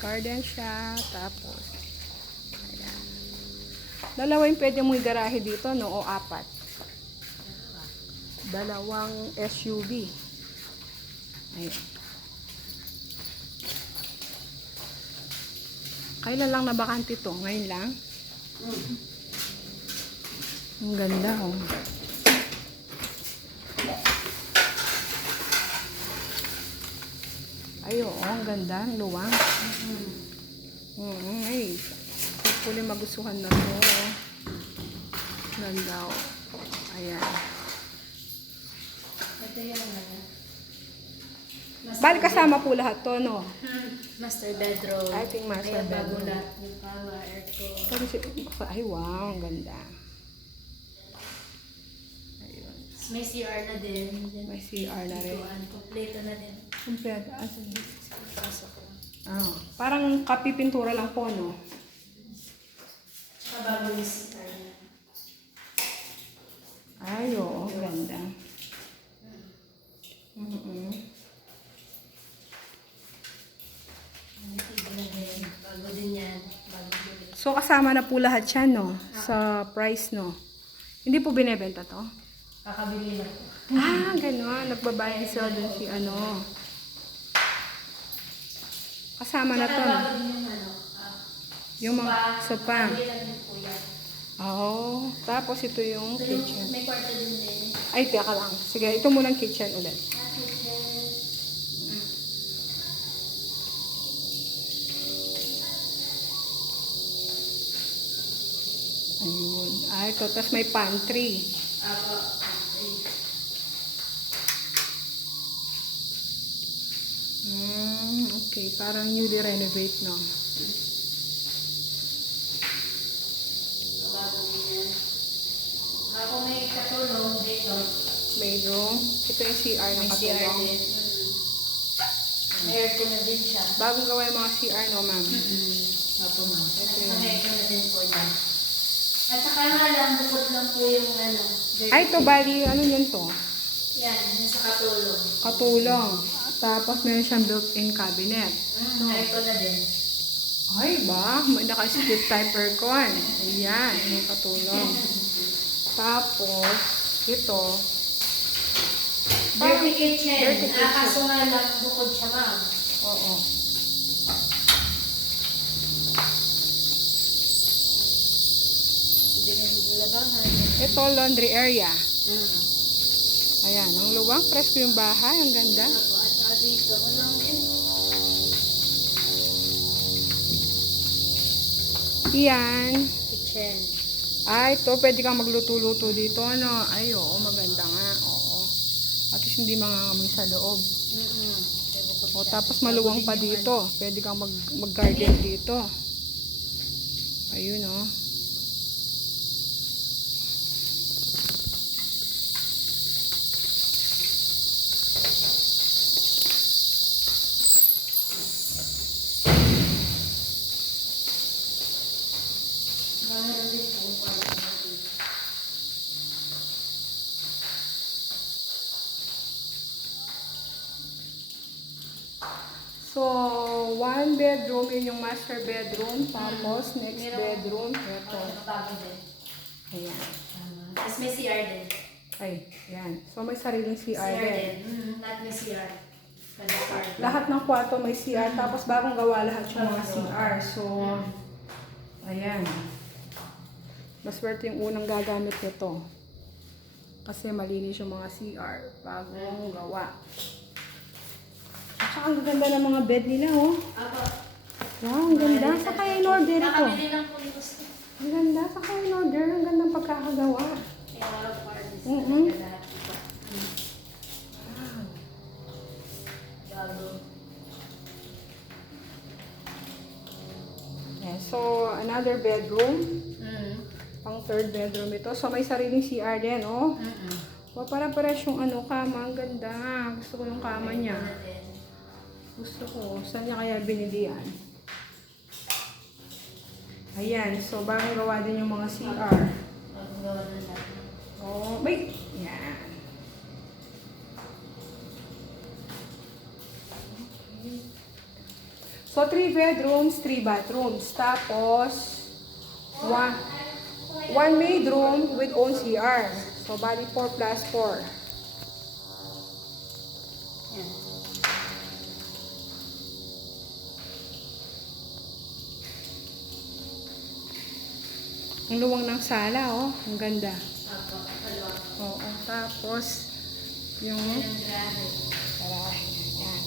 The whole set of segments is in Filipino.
garden siya. Tapos, ayan. Dalawa yung pwede mo igarahe dito, no? O apat. Dalawang SUV. Ayan. Kailan lang nabakante to? Ngayon lang? Ang ganda, oh. Ay, oo, ang ganda. Ang luwang. Ay, hopefully magustuhan na to. Ganda, oh. Ayan. Ito yung Bali kasama po lahat to, no? master bedroom. I think master Ayan, bedroom. bago lahat yung kama, aircon. Ay, wow, ang ganda. Ayun. May CR na din. May CR na rin. Kompleto na din. Kompleto. Asan? Pasok lang. Ah, parang kapipintura lang po, no? Tsaka bago yung CR niya. Ay, oo, ganda. TV na din. Bago din yan. Bago din. So, kasama na po lahat yan, no? Sa price, no? Hindi po binebenta to? Kakabili na po. Ah, gano'n. Nagbabayad sila dun si ano. Kasama na to, no? Bago din yung ano. Yung mga sopa. Kakabili lang din po yan. Oo. Tapos ito yung Ito yung kitchen. may kwarto din din. Ay, teka lang. Sige, ito muna ang kitchen ulit. Kitchen. Ayun. Ay, ito. Tapos may pantry. Apo. Okay. Parang newly renovate, no? Bago din yan. Ako may katulong dito. May room. Ito yung CR na May CR katulong. din. May aircon na din siya. Bagong gawa yung mga CR, no, ma'am? Opo, ma'am. At Ito saka yun. may aircon na din po yan. At saka nga lang, bukod lang po yung ano. Ay, ito bali, ano yun to? Yan, yung sa katulong. Katulong. Tapos meron siyang built-in cabinet. May aircon na din. Ay, ba? May naka-split type aircon. Ayan, yung katulong. Tapos, ito. Dirty kitchen. Dirty kitchen. Kaso nga lang, bukod siya, ma'am. Oo. Hindi na yung labahan. Ito, laundry area. Ayan, ang luwang. Presko yung bahay. Ang ganda. Opo, at saka dito, walang din. Yan. Kitchen. Ay, ito. Pwede kang magluto-luto dito, no? Ay, oo. Maganda nga. Oo. At least hindi mangangamoy sa loob. Kaya bukod O, siya. tapos maluwang pa dito. Pwede kang mag-garden dito. Ayun, oh. Meron din po. So, one bedroom, yun yung master bedroom. Tapos, next bedroom, ito. Bago din. Ayan. Tapos may CR din. Ay, ayan. So, may sariling CR CR din. din. Lahat may CR. Kada kwarto. Lahat ng kwarto may CR. Tapos, bagong gawa lahat yung mga CR. So, ayan. Maswerte yung unang gagamit nito. Kasi malinis yung mga CR. Bagong gawa. At saka ang ganda ng mga bed nila, oh. Apo. Wow, ang ganda. Sa kaya in-order ito. Nakabili lang po ni Gusto. Ang ganda. Sa kaya in-order. Ang ganda ng pagkakagawa. Kaya wala po para dito. Mhm. Lahat ito. Bago. Yeah, so, another bedroom. Pang third bedroom ito. So, may sariling CR din, oh. O, para-pares yung ano, kama. Ang ganda. Gusto ko yung kama niya. Gusto ko. Saan niya kaya binili yan? Ayan. So, bagong gawa din yung mga CR. Bago gawa na lahat. Oh, may... Yan. So, So, 3 bedrooms, 3 bathrooms. Tapos, one maid room with own CR. So, bali 4 plus 4. Yan. Ang luwang ng sala, oh. Ang ganda. Opo, kalwa. Oo. Tapos, yung Yan ang grabe. garahe. Yan.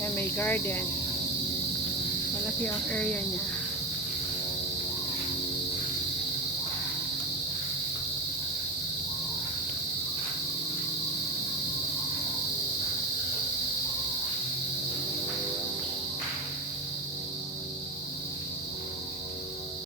Yan, may garden. Malaki ang area niya.